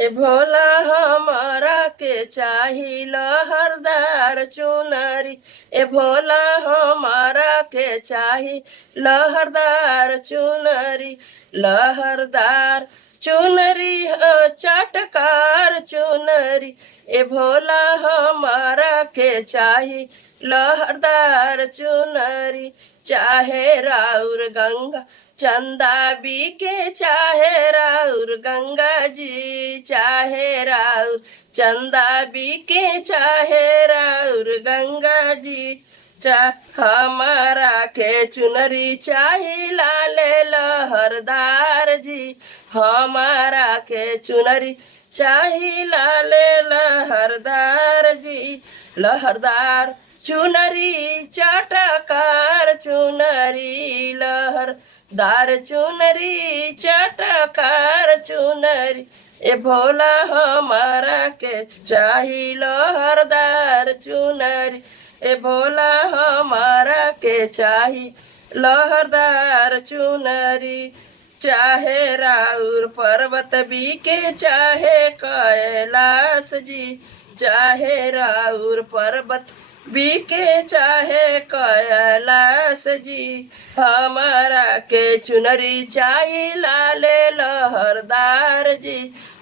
ए भोला हमारा के चाही लहरदार चुनरी। ए भोला हमारा के चाही लहरदार चुनरी। लहरदार चुनरी चटकार चुनरी। ए भोला हमारा के चाही लहरदार चुनरी। चाहे राउर गंगा चंदा बीके, चाहे राउर गंगा जी, चाहे राउर चंदा बीके, चाहे राउर गंगा जी। हमारा के चुनरी चाही लाल लहरदार जी। हमारा के चुनरी चाही लाल लहरदार जी। लहरदार चुनरी चटकार चुनरी। लहरदार चुनरी चटकार चुनरी। ए भोला हमारा के चाही लहरदार चुनरी। ए भोला हमारा के चाही लहरदार चुनरी। चाहे राउर पर्वत बीके, चाहे कैलाश जी, चाहे राउर पर्वत बीके, चाहे कैलाश जी। हमारा के चुनरी चाही लाल लहरदार जी।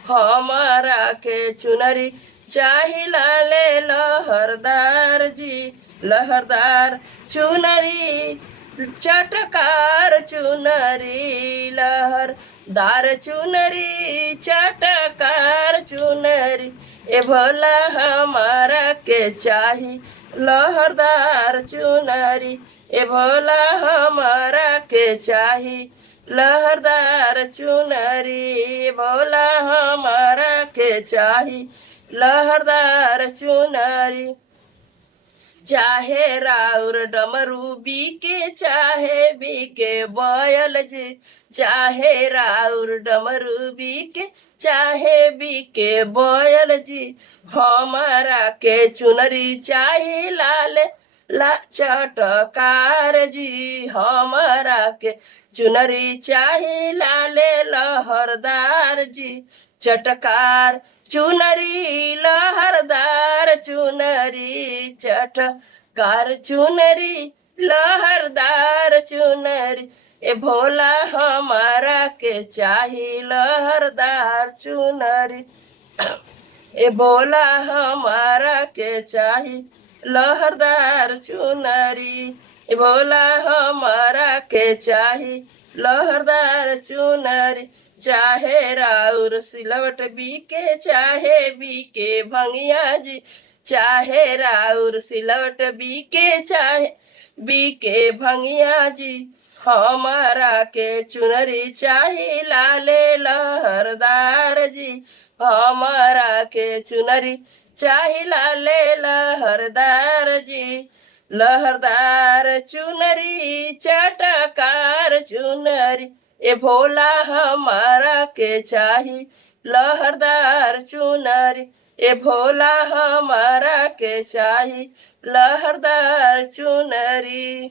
हमारा के चुनरी चाही लाल लहरदार जी। लहरदार चुनरी चटकार चुनरी। लहरदार चुनरी चटकार चुनरी। ए भोला हमारा के चाही लहरदार चुनरी। ए भोला हमारा के चाही लहरदार चुनरी। ए भोला हमारा के चाही लहरदार चुनरी। चाहे राउर डमरू बीके, चाहे बीके बयल जी, चाहे राउर डमरू बीके, चाहे बीके बयल जी। हमारा के चुनरी चाही लाल चटकार जी। हमारा के चुनरी चाही लाल लहरदार जी। चटकार चुनरी लहरदार चुनरी। चटकार चुनरी लहरदार चुनरी। ए भोला हमारा के चाही लहरदार चुनरी। ए भोला हमारा के चाही लहरदार चुनरी। ए भोला हमारा के चाही लहरदार चुनरी। चाहे राउर सिलवट बीके, चाहे बीके भंगिया जी, चाहे राउर सिलवट बीके, चाहे बीके भंगिया जी। हमारा के चुनरी चाही लाल लहरदार जी। हमारा के चुनरी चाही लाल लहरदार जी। लहरदार चुनरी चटकार चुनरी। ए भोला हमारा के चाही लहरदार चुनरी। ए भोला हमारा के चाही लहरदार चुनरी।